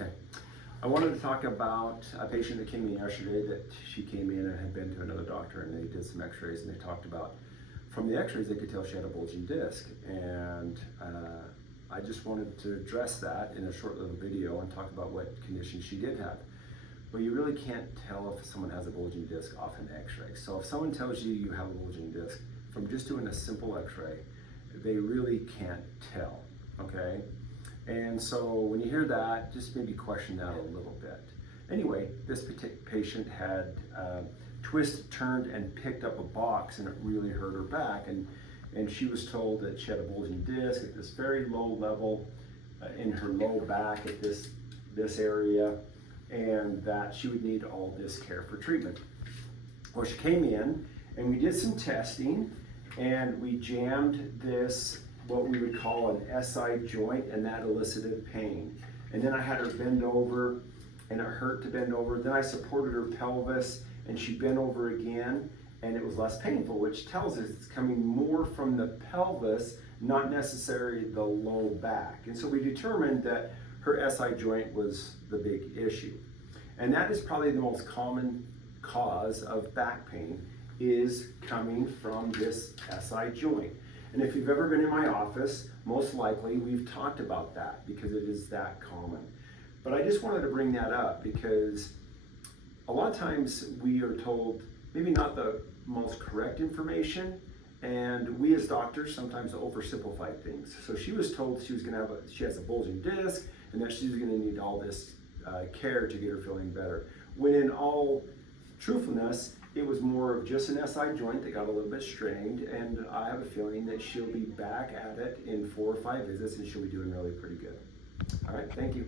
Okay. I wanted to talk about a patient that came in yesterday that she came in and had been to another doctor, and they did some x-rays, and they talked about, from the x-rays they could tell she had a bulging disc, and I just wanted to address that in a short little video and talk about what condition she did have. But you really can't tell if someone has a bulging disc off an x-ray. So if someone tells you you have a bulging disc from just doing a simple x-ray, they really can't tell, okay? And so when you hear that, just maybe question that a little bit. Anyway, this patient had twisted, turned, and picked up a box, and it really hurt her back. And she was told that she had a bulging disc at this very low level in her low back at this area, and that she would need all this care for treatment. Well, she came in, and we did some testing, and we jammed this, what we would call an SI joint, and that elicited pain. And then I had her bend over, and it hurt to bend over. Then I supported her pelvis, and she bent over again, and it was less painful, which tells us it's coming more from the pelvis, not necessarily the low back. And so we determined that her SI joint was the big issue. And that is probably the most common cause of back pain, is coming from this SI joint. And if you've ever been in my office, most likely we've talked about that because it is that common. But I just wanted to bring that up because a lot of times we are told maybe not the most correct information, and we as doctors sometimes oversimplify things. So she was told she has a bulging disc, and that she's going to need all this care to get her feeling better. When in all truthfulness, it was more of just an SI joint that got a little bit strained, and I have a feeling that she'll be back at it in 4 or 5 visits, and she'll be doing really pretty good. All right, thank you.